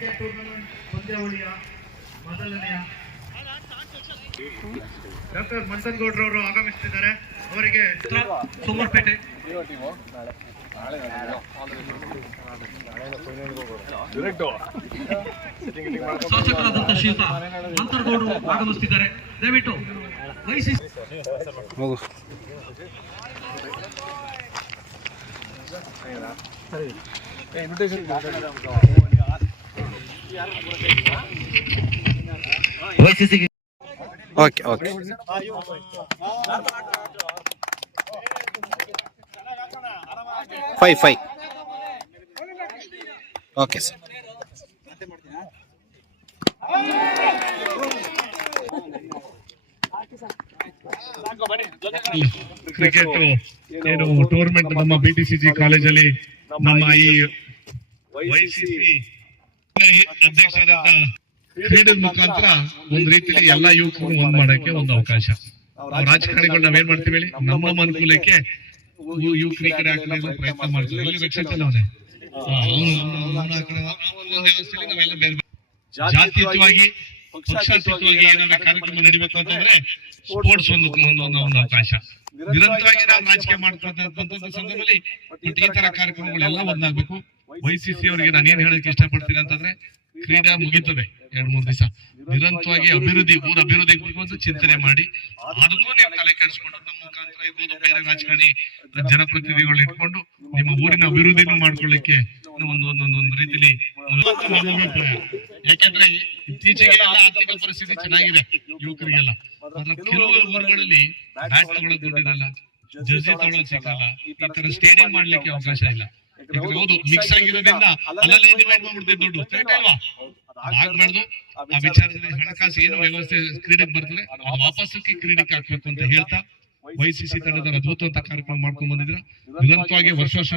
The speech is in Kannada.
ಕ್ರಿಕೆಟ್ ಟೂರ್ನಮೆಂಟ್ ಪಂದ್ಯಾವಳಿಯ ಮೊದಲನೆಯ ಡಾಕ್ಟರ್ ಮಂಟನ್ಗೌಡ್ರವರು ಆಗಮಿಸುತ್ತಿದ್ದಾರೆ ಅವರಿಗೆ ಸೋಮರ್ಪೇಟೆ ಶಾಸಕರಾದಂತಹ ಶ್ರೀಯುತ ಮಂತರ್ಗೌಡರು ಆಗಮಿಸುತ್ತಿದ್ದಾರೆ ದಯವಿಟ್ಟು ವಹಿಸಿ ಹೋಗು okay okay five five okay sir cricket ಏನು ಟೂರ್ನಮೆಂಟ್ ನಮ್ಮ ಬಿ ಟಿ ಸಿ ಜಿ ಕಾಲೇಜಲ್ಲಿ ನಮ್ಮ ಈ ವೈಸಿಸಿ ಅಧ್ಯಕ್ಷರಾದ ಕ್ರೀಡೆ ಮುಖಾಂತರ ಒಂದ್ ರೀತಿಯಲ್ಲಿ ಎಲ್ಲಾ ಯುವಕರು ಒಂದ್ ಮಾಡಕ್ಕೆ ಒಂದು ಅವಕಾಶ. ರಾಜಕಾರಣಿಗಳು ನಾವೇನ್ ಮಾಡ್ತೀವಿ ಹೇಳಿ? ನಮ್ಮ ಅನುಕೂಲಕ್ಕೆ ಯು- ಯುವಕರು ಕಡೆ ಹಾಕಲು ಪ್ರಯತ್ನ ಮಾಡ್ತೀವಿ ಇಲ್ಲಿ ರಕ್ಷಿತಲ್ಲ ಅವನೇ. ಜಾತ್ಯತೀತವಾಗಿ, ಪಕ್ಷಾತೀತವಾಗಿ ಏನಾದ್ರು ಕಾರ್ಯಕ್ರಮ ನಡಿಬೇಕು ಅಂತಂದ್ರೆ ಸ್ಪೋರ್ಟ್ಸ್ ಒಂದು ಒಂದು ಅವಕಾಶ. ನಿರಂತರವಾಗಿ ನಾವು ರಾಜಕೀಯ ಮಾಡ್ತಾ ಸಂದರ್ಭದಲ್ಲಿ ಈ ತರ ಕಾರ್ಯಕ್ರಮಗಳೆಲ್ಲ ಒಂದಾಗ್ಬೇಕು. ವೈಸಿಸಿ ಅವರಿಗೆ ನಾನು ಏನ್ ಹೇಳಕ್ ಇಷ್ಟಪಡ್ತೀನಿ ಅಂತಂದ್ರೆ ಕ್ರೀಡಾ ಮುಗಿತದೆ ಎರಡ್ ಮೂರ್ ದಿವಸ. ನಿರಂತರವಾಗಿ ಅಭಿವೃದ್ಧಿ, ಊರ ಅಭಿವೃದ್ಧಿ ಒಂದು ಚಿಂತನೆ ಮಾಡಿ. ಅದಕ್ಕೂ ನೀವು ತಲೆ ಕೆಡಿಸ್ಕೊಂಡು ನಮ್ಮ ಮುಖಾಂತರ ಇರ್ಬೋದು, ಬೇರೆ ರಾಜಕಾರಣಿ ಜನಪ್ರತಿನಿಧಿಗಳು ಇಟ್ಕೊಂಡು ನಿಮ್ಮ ಊರಿನ ಅಭಿವೃದ್ಧಿನೂ ಮಾಡ್ಕೊಳ್ಳಿಕ್ಕೆ ಒಂದೊಂದೊಂದೊಂದು ಒಂದು ಒಂದು ರೀತಿಲಿ ಯಾಕಂದ್ರೆ ಇತ್ತೀಚೆಗೆ ಆರ್ಥಿಕ ಪರಿಸ್ಥಿತಿ ಚೆನ್ನಾಗಿದೆ ಯುವಕರಿಗೆಲ್ಲ. ಆದ್ರೆ ಕೆಲವು ಊರುಗಳಲ್ಲಿ ಬ್ಯಾಟ್ ತಗೊಳ್ಳೋದು ದುಡ್ಡಿರಲ್ಲ, ಜರ್ಸಿ ತಗೊಳ್ಳೋದು ಸಿಗಲ್ಲ ಈ ತರ ಸ್ಟೇಡಿಯಂ ಮಾಡ್ಲಿಕ್ಕೆ ಅವಕಾಶ ಇಲ್ಲ. ಹೌದು ಮಿಕ್ಸ್ ಆಗಿರೋದ್ರಿಂದ ಅಲ್ಲಲ್ಲೇ ಡಿವೈಡ್ ಮಾಡ್ಬಿಡ್ತೀವಿ ದುಡ್ಡು ಕರೆಕ್ಟ್ ಅಲ್ವಾ? ಆಗ್ಬಾರ್ದು ಆ ವಿಚಾರದಲ್ಲಿ ಹಣಕಾಸು ಏನು ವ್ಯವಸ್ಥೆ ಕ್ರೀಡೆಗೆ ಬರ್ತದೆ. ಅದು ವಾಪಸ್ಸಕ್ಕೆ ಕ್ರೀಡೆಗೆ ಹಾಕ್ಬೇಕು ಅಂತ ಹೇಳ್ತಾ ವೈಸಿಸಿ ತಂಡದ ಅದ್ಭುತವಂತ ಕಾರ್ಯಕ್ರಮ ಮಾಡ್ಕೊಂಡ್ ಬಂದಿದ್ರ ನಿರಂತರವಾಗಿ ವರ್ಷ ವರ್ಷ